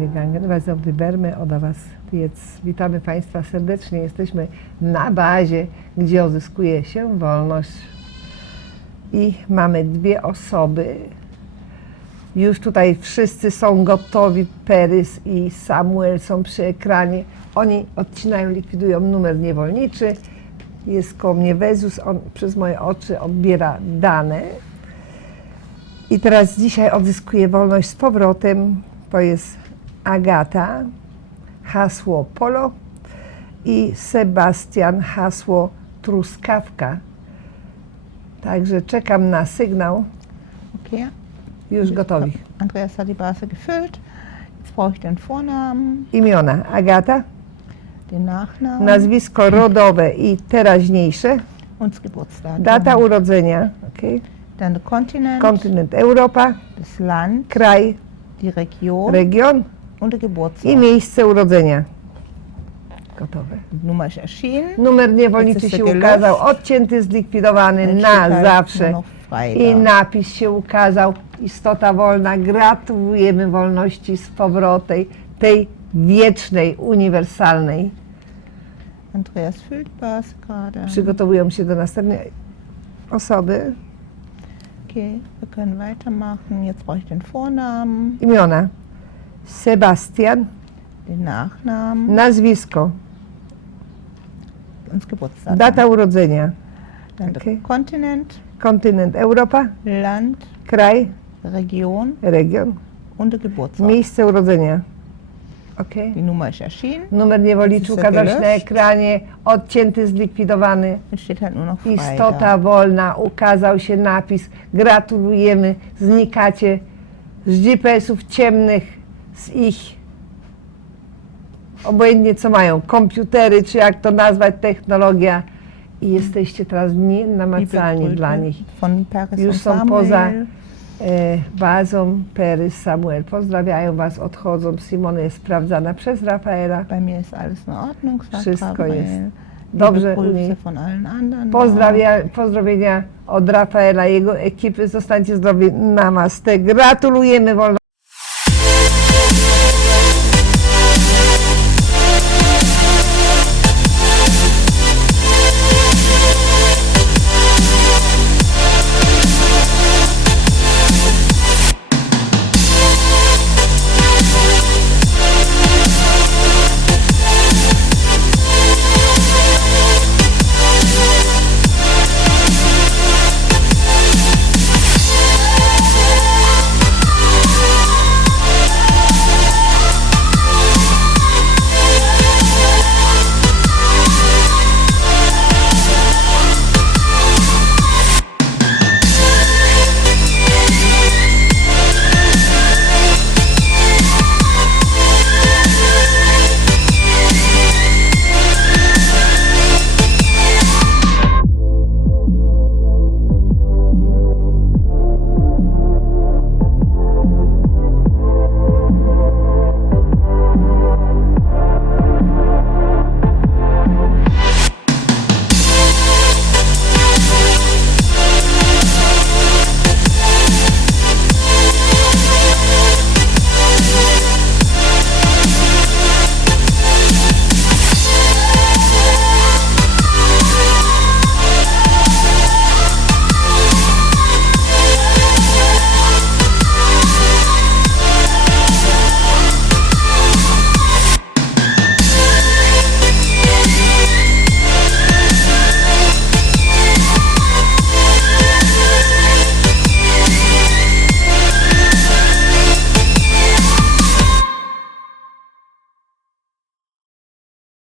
gegangen, weil sie auf die was. Jetzt witamy Państwa serdecznie. Jesteśmy na bazie, gdzie uzyskuje się wolność. I mamy dwie osoby. Już tutaj wszyscy są gotowi. Perys i Samuel są przy ekranie. Oni odcinają, likwidują numer niewolniczy. Jest koło mnie Wezus, on przez moje oczy odbiera dane. I teraz dzisiaj odzyskuje wolność z powrotem. To jest Agata, hasło Polo i Sebastian, hasło Truskawka. Także czekam na sygnał. Okay. Już gotowi. Andreas hat die Base gefüllt. Jetzt brauche ich den Vornamen, Imiona Agata, den Nachnamen nazwisko rodowe i teraźniejsze, und Geburtsdatum. data urodzenia, okay. Dann der Kontinent, kontynent Europa, das Land, kraj, die Region region und der i miejsce urodzenia. Gotowe. Ist erschienen. Numer niewolniczy się ukazał, odcięty, zlikwidowany Dann na zawsze. frei I napis się ukazał, istota wolna. Gratulujemy wolności z powrotem, tej wiecznej, uniwersalnej. Andreas füllt Base gerade. Przygotowują się do następnej osoby. Okay, wir können weitermachen. Jetzt brauche ich den Vornamen, Imiona. Sebastian, den Nachnamen. Nazwisko, und data urodzenia, Dann der okay. Kontinent, kontynent Europa, Land, kraj, Region. Region, und der Geburtstag. miejsce urodzenia. Okay. Die Nummer ist erschienen. Numer niewolniczy Jest ukazał się na ekranie, odcięty, zlikwidowany. Es steht halt nur noch frei Istota wolna, ukazał się napis. Gratulujemy, znikacie z GPS-ów ciemnych, z ich, obojętnie co mają, komputery, czy jak to nazwać, technologia. I jesteście teraz nienamacalni dla nich. Już są poza e, bazą Perys Samuel. Pozdrawiają Was, odchodzą. Simona jest sprawdzana przez Rafaela. Wszystko jest dobrze u niej. Pozdrawia, pozdrowienia od Rafaela, jego ekipy. Zostańcie zdrowi. Namaste. Gratulujemy wolności.